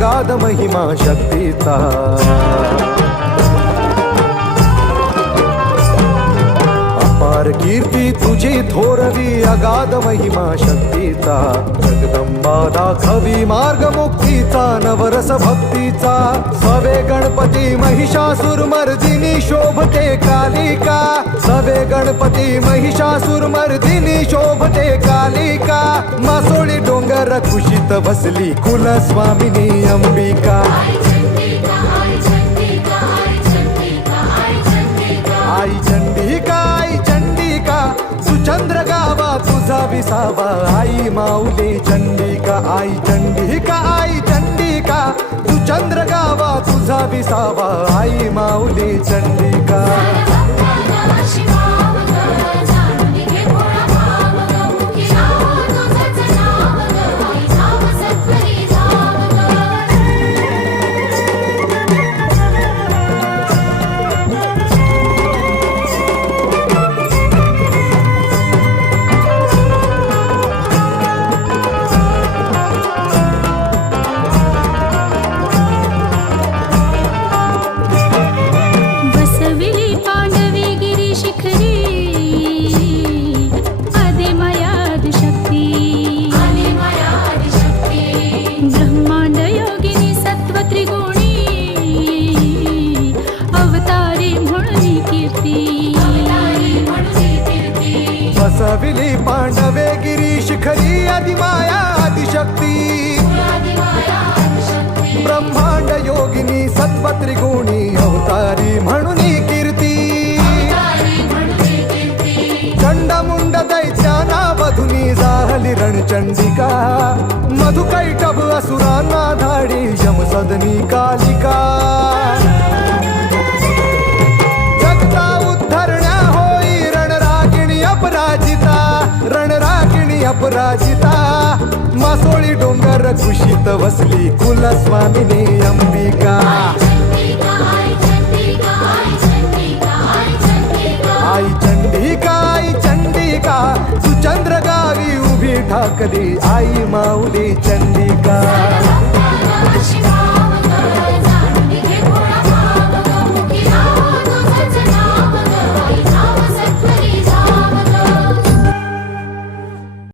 अगाध महिमा शक्तीचा अपार कीर्ती तुझी थोरवी अगाध महिमा शक्तीचा जगदंबा दाखवी मार्ग मुक्तीचा नवरस भक्तीचा सवे गणपती महिषासुर मर्दिनी शोभते कालिका सवे गणपती महिषासुर मर्दिनी शोभते कालिका मासोळी डोंगर कुशीत बसली कुलस्वामिनी अंबिका आई चंडिका आई चंडिका सुचंद्र गावा तुझा विसावा आई माऊली चंडिका आई चंडिका सुचंद्र गावा तुझा विसावा आई माऊली चंडिका बसविली पांडवे गिरी शिखरी आदिमाया आदिशक्ती ब्रह्मांड योगिनी सत्वत्रिगुणी अवतारी म्हणून कीर्ती चंडमुंड दैत्याना वधुनी जाहली रणचंडिका मधुकैटभ असुरांना धाडी यमसदनी कालिका जगता उद्धरण्या होई रणरागिणी अपराजिता मासोळी डोंगर कुशीत वसली कुलस्वामिनी अंबिका आई चंडिका सुचंद्र गावी उभी ठाकली आई माऊली चंडिका